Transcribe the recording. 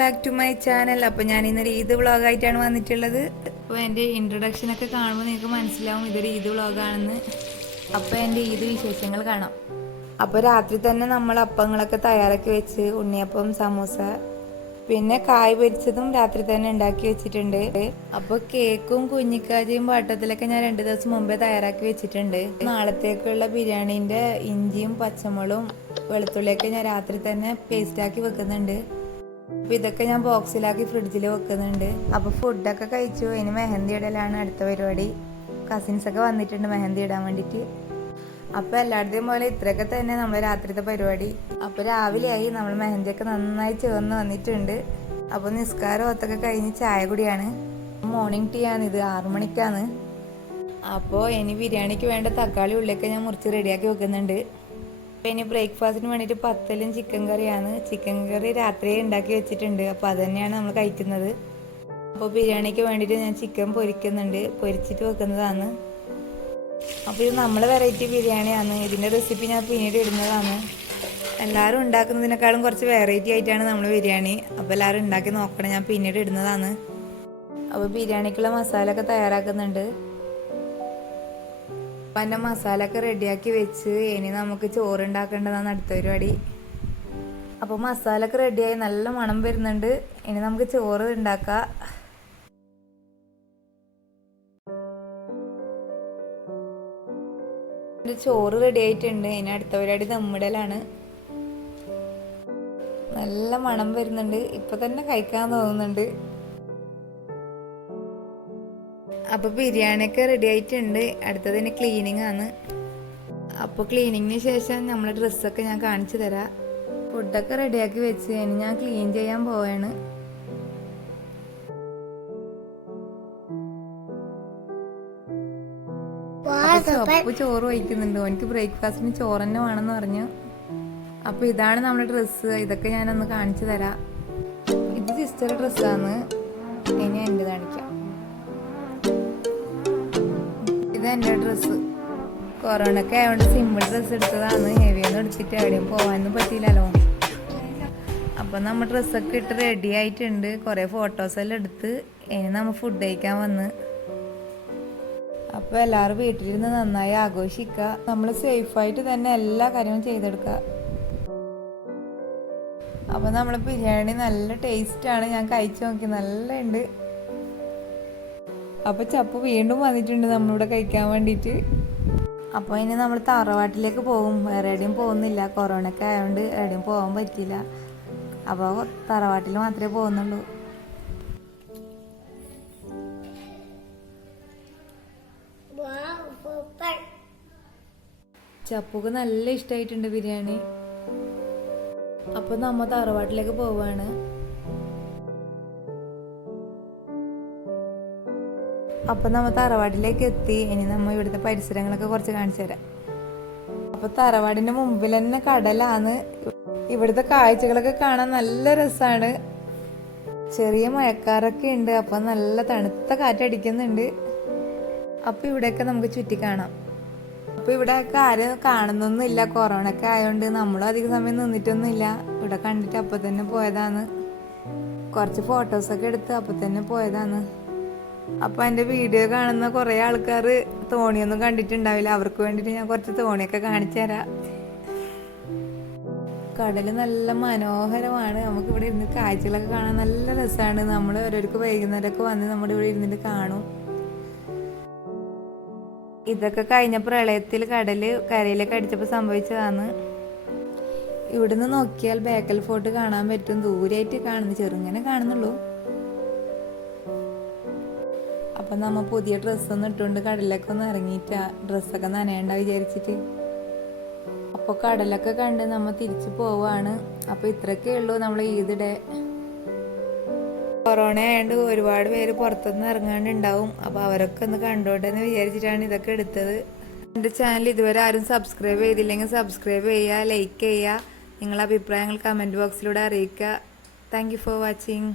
Back to my channel. അപ്പോൾ ഞാൻ ഇന്നൊരു ഈദ് വ്ളോഗായിട്ടാണ് വന്നിട്ടുള്ളത്. അപ്പോൾ എൻ്റെ ഇൻട്രൊഡക്ഷനൊക്കെ കാണുമ്പോൾ നിങ്ങൾക്ക് മനസ്സിലാവും ഇതൊരു ഈദ് വ്ളോഗാണെന്ന്. അപ്പോൾ എൻ്റെ ഈദ് വിശേഷങ്ങൾ കാണാം. അപ്പോൾ രാത്രി തന്നെ നമ്മൾ അപ്പങ്ങളൊക്കെ തയ്യാറാക്കി വെച്ച് ഉണ്ണിയപ്പം, സമൂസ, പിന്നെ കായ് പൊരിച്ചതും രാത്രി തന്നെ ഉണ്ടാക്കി വെച്ചിട്ടുണ്ട്. അപ്പോൾ കേക്കും കുഞ്ഞിക്കാജിയും പാട്ടത്തിലൊക്കെ ഞാൻ 2 ദിവസം മുമ്പേ തയ്യാറാക്കി വെച്ചിട്ടുണ്ട്. നാളത്തേക്കുള്ള ബിരിയാണീൻ്റെ ഇഞ്ചിയും പച്ചമുളകും വെളുത്തുള്ളിയൊക്കെ ഞാൻ രാത്രി തന്നെ പേസ്റ്റാക്കി വെക്കുന്നുണ്ട്. അപ്പോൾ ഇതൊക്കെ ഞാൻ ബോക്സിലാക്കി ഫ്രിഡ്ജിൽ വെക്കുന്നുണ്ട്. അപ്പോൾ ഫുഡൊക്കെ കഴിച്ചു. ഇനി മെഹന്തി ഇടലാണ് അടുത്ത പരിപാടി. കസിൻസൊക്കെ വന്നിട്ടുണ്ട് മെഹന്തി ഇടാൻ വേണ്ടിയിട്ട്. അപ്പോൾ എല്ലായിടത്തെയും പോലെ ഇത്രയൊക്കെ തന്നെ നമ്മൾ രാത്രിത്തെ പരിപാടി. അപ്പോൾ രാവിലെയായി നമ്മൾ മെഹന്തിയൊക്കെ നന്നായി ചേർന്ന് വന്നിട്ടുണ്ട്. അപ്പോൾ നിസ്കാരം ഒത്തൊക്കെ കഴിഞ്ഞ് ചായ കൂടിയാണ്. മോർണിംഗ് ടീ ആണ്, ഇത് 6 മണിക്കാണ്. അപ്പോൾ ഇനി ബിരിയാണിക്ക് വേണ്ട തക്കാളി ഉള്ളിയൊക്കെ ഞാൻ മുറിച്ച് റെഡിയാക്കി വെക്കുന്നുണ്ട്. അപ്പോൾ ഇനി ബ്രേക്ക്ഫാസ്റ്റിന് വേണ്ടിയിട്ട് പത്തലും ചിക്കൻ കറിയാണ്. ചിക്കൻ കറി രാത്രിയെ ഉണ്ടാക്കി വെച്ചിട്ടുണ്ട്. അപ്പോൾ അത് തന്നെയാണ് നമ്മൾ കഴിക്കുന്നത്. അപ്പോൾ ബിരിയാണിക്ക് വേണ്ടിയിട്ട് ഞാൻ ചിക്കൻ പൊരിക്കുന്നുണ്ട്, പൊരിച്ചിട്ട് വെക്കുന്നതാണ്. അപ്പോൾ ഇത് നമ്മളെ വെറൈറ്റി ബിരിയാണിയാണ്. ഇതിൻ്റെ റെസിപ്പി ഞാൻ പിന്നീട് ഇടുന്നതാണ്. എല്ലാവരും ഉണ്ടാക്കുന്നതിനേക്കാളും കുറച്ച് വെറൈറ്റി ആയിട്ടാണ് നമ്മൾ ബിരിയാണി. അപ്പോൾ എല്ലാവരും ഉണ്ടാക്കി നോക്കണം, ഞാൻ പിന്നീട് ഇടുന്നതാണ്. അപ്പോൾ ബിരിയാണിക്കുള്ള മസാല ഒക്കെ തയ്യാറാക്കുന്നുണ്ട്. അപ്പം എൻ്റെ മസാല ഒക്കെ റെഡിയാക്കി വെച്ച് ഇനി നമുക്ക് ചോറ് ഉണ്ടാക്കേണ്ടതാണ് അടുത്ത പരിപാടി. അപ്പോൾ മസാല ഒക്കെ റെഡിയായി നല്ല മണം വരുന്നുണ്ട്. ഇനി നമുക്ക് ചോറ് ഉണ്ടാക്കാം. ചോറ് റെഡി ആയിട്ടുണ്ട്. ഇനി അടുത്ത പരിപാടി ദമ്മിടലാണ്. നല്ല മണം വരുന്നുണ്ട്. ഇപ്പൊ തന്നെ കഴിക്കാൻ തോന്നുന്നുണ്ട്. അപ്പൊ ബിരിയാണിയൊക്കെ റെഡി ആയിട്ടുണ്ട്. അടുത്തതിന് ക്ലീനിങ് ആണ്. അപ്പോൾ ക്ലീനിങ്ങിന് ശേഷം നമ്മളെ ഡ്രസ്സൊക്കെ ഞാൻ കാണിച്ചു തരാം. ഫുഡൊക്കെ റെഡിയാക്കി വെച്ച് ഇനി ഞാൻ ക്ലീൻ ചെയ്യാൻ പോവാണ്. ചപ്പ് ചോറ് വയ്ക്കുന്നുണ്ട്. എനിക്ക് ബ്രേക്ക്ഫാസ്റ്റിന് ചോറ് തന്നെ വേണമെന്ന് പറഞ്ഞു. അപ്പൊ ഇതാണ് നമ്മുടെ ഡ്രസ്സ്. ഇതൊക്കെ ഞാനൊന്ന് കാണിച്ചു തരാം. ഇത് സിസ്റ്റർ ഡ്രസ്സാണ്. ഇനി എൻ്റെ കാണിക്കാം. ഇത് എൻ്റെ ഡ്രസ്സ്. കൊറോണയൊക്കെ ആയതുകൊണ്ട് സിമ്പിൾ ഡ്രസ്സ് എടുത്തതാണ്. ഹെവിയൊന്നും എടുത്തിട്ട് എവിടെയും പോകാനൊന്നും പറ്റിയില്ലല്ലോ. അപ്പൊ നമ്മൾ ഡ്രസ്സൊക്കെ ഇട്ട് റെഡി ആയിട്ടുണ്ട്. കുറെ ഫോട്ടോസെല്ലാം എടുത്ത് ഇനി നമ്മൾ ഫുഡ് കഴിക്കാൻ വന്ന്. അപ്പോൾ എല്ലാവരും വീട്ടിലിരുന്ന് നന്നായി ആഘോഷിക്കുക. നമ്മൾ സേഫായിട്ട് തന്നെ എല്ലാ കാര്യവും ചെയ്തെടുക്കുക. അപ്പോൾ നമ്മൾ ബിരിയാണി നല്ല ടേസ്റ്റാണ്. ഞാൻ കഴിച്ചു നോക്കി, നല്ല ഉണ്ട്. അപ്പോൾ ചപ്പ് വീണ്ടും വന്നിട്ടുണ്ട് നമ്മളിവിടെ കഴിക്കാൻ വേണ്ടിയിട്ട്. അപ്പോൾ ഇനി നമ്മൾ തറവാട്ടിലേക്ക് പോകും. വേറെ എവിടെയും പോകുന്നില്ല. കൊറോണയൊക്കെ ആയതുകൊണ്ട് എവിടെയും പോകാൻ പറ്റില്ല. അപ്പോൾ തറവാട്ടിൽ മാത്രമേ പോകുന്നുള്ളൂ. ചപ്പുക്ക് നല്ല ഇഷ്ടമായിട്ടുണ്ട് ബിരിയാണി. അപ്പൊ നമ്മ തറവാട്ടിലേക്ക് പോവാണ്. അപ്പൊ നമ്മ തറവാട്ടിലേക്ക് എത്തി. ഇനി നമ്മ ഇവിടുത്തെ പരിസരങ്ങളൊക്കെ കുറച്ച് കാണിച്ചു തരാം. അപ്പൊ തറവാടിന്റെ മുമ്പിൽ തന്നെ കടലാണ്. ഇവിടുത്തെ കാഴ്ചകളൊക്കെ കാണാൻ നല്ല രസമാണ്. ചെറിയ മഴക്കാറൊക്കെ ഉണ്ട്. അപ്പൊ നല്ല തണുത്ത കാറ്റടിക്കുന്നുണ്ട്. അപ്പൊ ഇവിടെയൊക്കെ നമുക്ക് ചുറ്റി കാണാം. അപ്പോൾ ഇവിടെയൊക്കെ ആരും കാണുന്നൊന്നുമില്ല. കൊറോണയൊക്കെ ആയതുകൊണ്ട് നമ്മളും അധികം സമയം നിന്നിട്ടൊന്നുമില്ല. ഇവിടെ കണ്ടിട്ട് അപ്പോൾ തന്നെ പോയതാണ്. കുറച്ച് ഫോട്ടോസൊക്കെ എടുത്ത് അപ്പോൾ തന്നെ പോയതാണ്. അപ്പോൾ എൻ്റെ വീഡിയോ കാണുന്ന കുറേ ആൾക്കാർ തോണിയൊന്നും കണ്ടിട്ടുണ്ടാവില്ല. അവർക്ക് വേണ്ടിയിട്ട് ഞാൻ കുറച്ച് തോണിയൊക്കെ കാണിച്ചു തരാം. കടൽ നല്ല മനോഹരമാണ്. നമുക്കിവിടെ ഇരുന്ന് കാഴ്ചകളൊക്കെ കാണാൻ നല്ല രസമാണ്. നമ്മൾ ഓരോർക്ക് വൈകുന്നേരമൊക്കെ വന്ന് നമ്മുടെ ഇവിടെ ഇരുന്നിട്ട് കാണും. ഇതൊക്കെ കഴിഞ്ഞ പ്രളയത്തിൽ കടല് കരയിലേക്ക് അടിച്ചപ്പോൾ സംഭവിച്ചതാണ്. ഇവിടുന്ന് നോക്കിയാൽ ബേക്കൽ ഫോർട്ട് കാണാൻ പറ്റും. ദൂരെയായിട്ട് കാണുന്നു, ചെറുങ്ങനെ കാണുന്നുള്ളൂ. അപ്പം നമ്മ പുതിയ ഡ്രസ്സൊന്നും ഇട്ടുകൊണ്ട് കടലിലൊക്കെ ഒന്ന് ഇറങ്ങിയിട്ട ഡ്രസ്സൊക്കെ നനയണ്ട വിചാരിച്ചിട്ട്. അപ്പോൾ കടലൊക്കെ കണ്ട് നമ്മ തിരിച്ചു പോവാണ്. അപ്പോൾ ഇത്രയൊക്കെ ഉള്ളൂ നമ്മളെ ഈദിടെ. കൊറോണ ആയതുകൊണ്ട് ഒരുപാട് പേര് പുറത്തുനിന്ന് ഇറങ്ങാണ്ടുണ്ടാവും. അപ്പോൾ അവരൊക്കെ ഒന്ന് കണ്ടോട്ടെന്ന് വിചാരിച്ചിട്ടാണ് ഇതൊക്കെ എടുത്തത്. എൻ്റെ ചാനൽ ഇതുവരെ ആരും സബ്സ്ക്രൈബ് ചെയ്തില്ലെങ്കിൽ സബ്സ്ക്രൈബ് ചെയ്യുക, ലൈക്ക് ചെയ്യുക, നിങ്ങളുടെ അഭിപ്രായങ്ങൾ കമൻറ്റ് ബോക്സിലൂടെ അറിയിക്കുക. Thank you for watching.